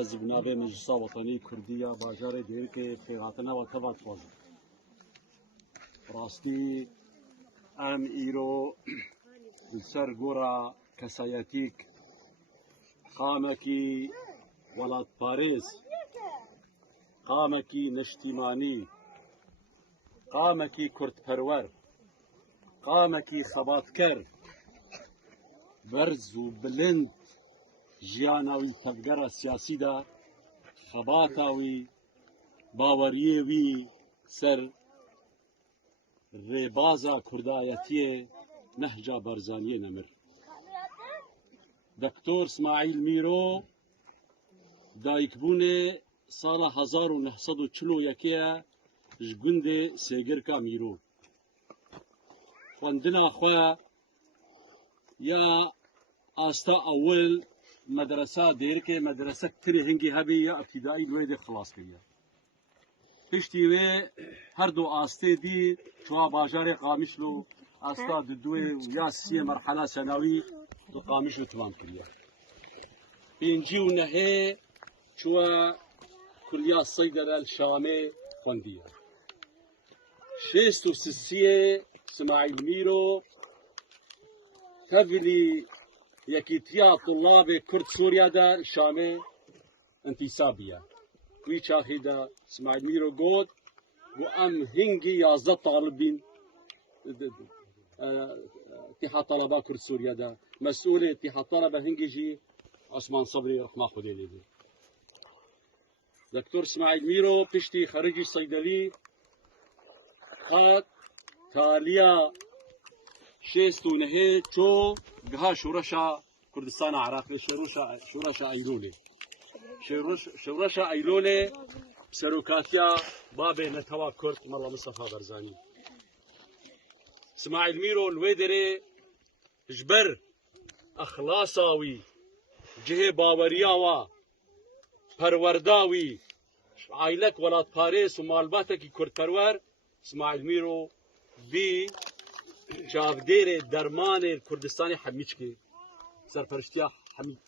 از بنابه مجلس وطنی کردیه باجار دیر که پیغاتنا و تبات فوز راستی ام ایرو سر گورا کسایتیک قامکی ولاد پاریس قامکی نشتیمانی قامکی کرد پرور قامکی خباتکر برز و بلند جیاناوی تفگر سیاسی دا خباتاوی باوریوی سر ریبازا کردایتی نهجا برزانی نمر دکتور اسماعیل میرو دایکبونه سال 1941 جگند سیگرکا میرو خوندنا خواه یا آستا اول مدرسه دیر که مدرسه کتری هنگی هبی یا ابتدایی لویده خلاص کریه پشتی وی هر دو آسته دی چوا باجار قامشلو آستا دوی یا سی مرحله سنوی دو قامشلو تمام کریه بینجی و نهه چوا کلیه صیدره الشامه خوندیه شیست و سسیه اسماعیل میرو تفلي يكيتيا طلاب كرد سوريا دا شامي انتصابية وي شاهدا اسماعيل ميرو قود وام هنجي يازد طالبين اتحاد طلبة كرد سوريا دا مسؤول اتحاد طلبة هنجي جي عثمان صبري رحمه خدي لي دكتور اسماعيل ميرو بشتي خريجي صيدلي خات تاليا شيستو نهي چو گها شورشا كردستان عراقي شورشا ايلولي شورشا ايلولي سروكاتيا بابي نتوا كرد مروه مصطفى برزاني اسماعيل ميرو الويدري جبر اخلاصاوي جهه باورياوا پرورداوي عائلك ولاد باريس ومالباتك كرد پرور اسماعيل ميرو بي جاودير درمان كردستاني حميشكي سرپرشتيا حميد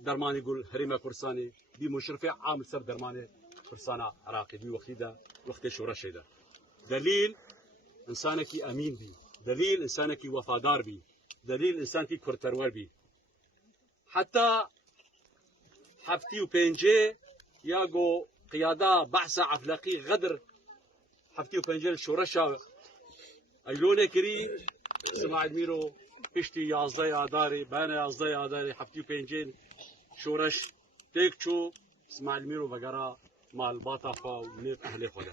درماني يقول هريمه كردستاني بي مشرفه عامل سر درماني كردستان عراقي بي وقت شورى شيدا دليل انسانك امين بي دليل انسانك وفادار بي دليل انسانك كرترور بي حتى حفتي وبنجي ياغو قياده بعثه عفلقي غدر حفتي وبنجي شورشا ايلونه كري اسماعيل ميرو پشتی 11 آذاری بین 11 آذاری هفتی و پنجین شورش تکچو اسماعیل میرو وگرا مال باتا خوا و نیت اهل خدا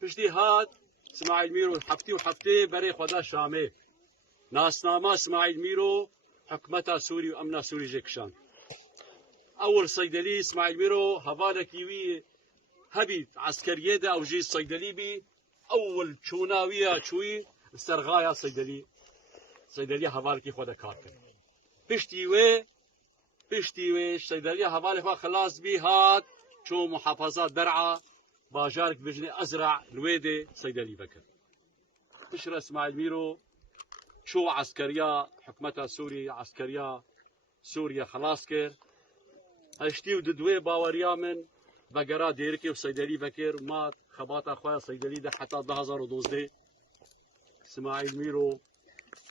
پشتی هات اسماعیل میرو هفتی و هفته برای خدا شامه ناسنامه اسماعیل میرو حکمت سوری و امن سوری جکشان اول صیدلی اسماعیل میرو هواله کیوی هبید عسکریه ده او جی صیدلی بی اول چوناویه چوی سرغایا صيدلي هوالكي خود کار کرد پشتی و صيدلي هوالي خود خلاص بي هات چو محافظات درعا باجارك بجني ازرع الويدي صيدلي بكر بشر اسماعيل ميرو شو عسكريا حكمتها سوري عسكريا سوريا خلاص كر هشتي ودوي باوريا من بقرا ديركي وصيدلي بكر وما خباط اخويا صيدلي ده حتى 2012 اسماعيل ميرو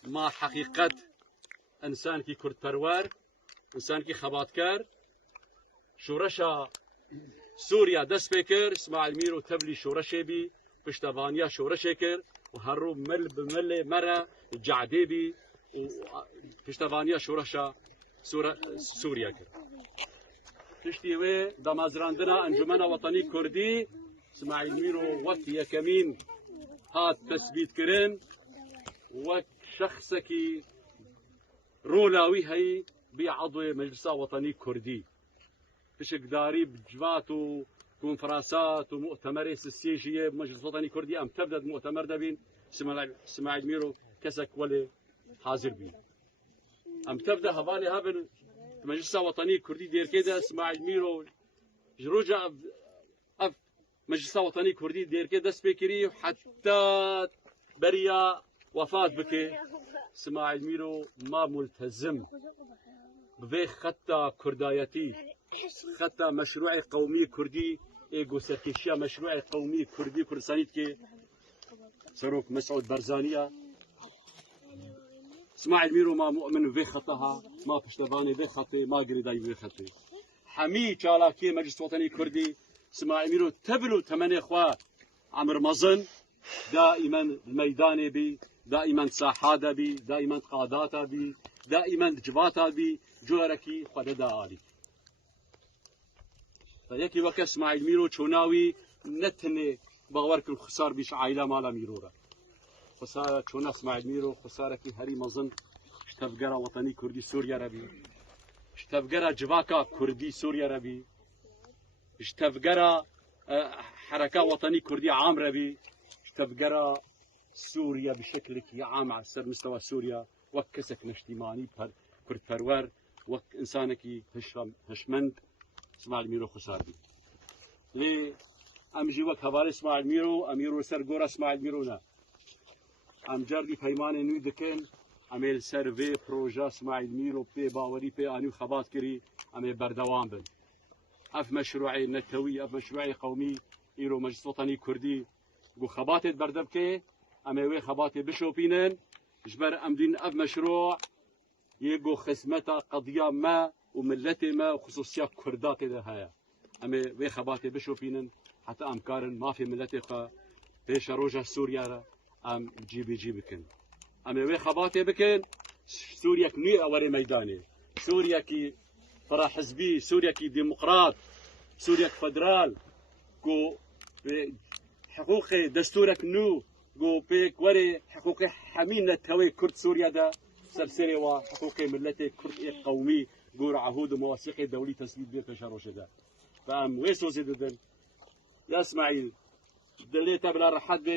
ما حقيقة انسان كي كرد پرور انسان كي خباتكار شورشا سوريا دست بكر اسماعيل ميرو تبلي شورشي بي پشتوانيا شورشي كر وهرو مل بمل مرة جعدي بي وپشتوانيا شورشا سوريا كر پشتی و دمازراندنا انجمن وطني كردي اسماعيل ميرو وقت يكمين هات تثبيت كرن وقت شخصك رولاوي هي بعضو مجلس وطني كردي بشك داري بجماعات وكونفرانسات ومؤتمرات السياسية بمجلس وطني كردي ام تبدأ مؤتمر دبين اسماعيل ميرو كسك ولا حاضر بين ام تبدأ هبالي هبل مجلس وطني كردي دير كده اسماعيل ميرو جروجا مجلس وطني كردي دير كده سبيكري حتى بريا وفات بك اسماعيل ميرو ما ملتزم بفي خطة كردايتي خطة مشروع قومي كردي إيجو سركشيا مشروع قومي كردي كردستانيت كي سروك مسعود برزانية اسماعيل ميرو ما مؤمن في خطها ما پشتواني في خطي ما قريداي في خطي حمي چالاكي مجلس وطني كردي اسماعيل ميرو تبلو تمني خوا عمر مزن دائما الميدان بي دائما ساحادا بي دائما قاداتا بي دائما جباتا بي جوركي خددا آلي فيكي وقت اسماعيل ميرو چوناوي نتني بغورك الخسار بيش عائلة مالا ميرورا خسارة چونا اسماعيل ميرو خسارة كي هري مزن اشتفقرا وطني كردي سوريا ربي اشتفقرا جواكا كردي سوريا ربي اشتفقرا حركة وطني كردي عام ربي اشتفقرا سوريا بشكل عام على مستوى سوريا وكسك نشتيماني كرد پرور وك انسانكي هشمند اسماعيل ميرو خسار بي لي امجي وك هوالي اسماعيل ميرو اميرو سر گورا اسماعيل ميرو نا ام جردي پیمانه نوی دکن امیل سر وی پروژه اسماعیل میرو پی باوری پی آنیو خبات کری امیل بردوام بن اف مشروعي نتوي اف مشروعي قومي ايرو مجلس وطني كردي جو خباتت بردبكي اميوي خباتي بشوبينن جبر امدين اف مشروع يجو خدمتا قضيه ما وملتي ما وخصوصيه كردات هيا اميوي خباتي بشوبينن حتى امكارن ما في ملتي خا بيش روجا سوريا ام جيبكن اميوي خباتي بكن سوريا كني اوري ميداني سوريا كي فرا حزبي سوريا كي ديمقراط سوريا فدرال كو حقوق دستورك نو جو بيك وري حقوق حمينا توي كرد سوريا دا سرسري وحقوق ملتي كرد قومي جو عهود مواثيق دولي تسديد بيت شروش دا فام ويسو زيدن يا اسماعيل دليت بلا رحد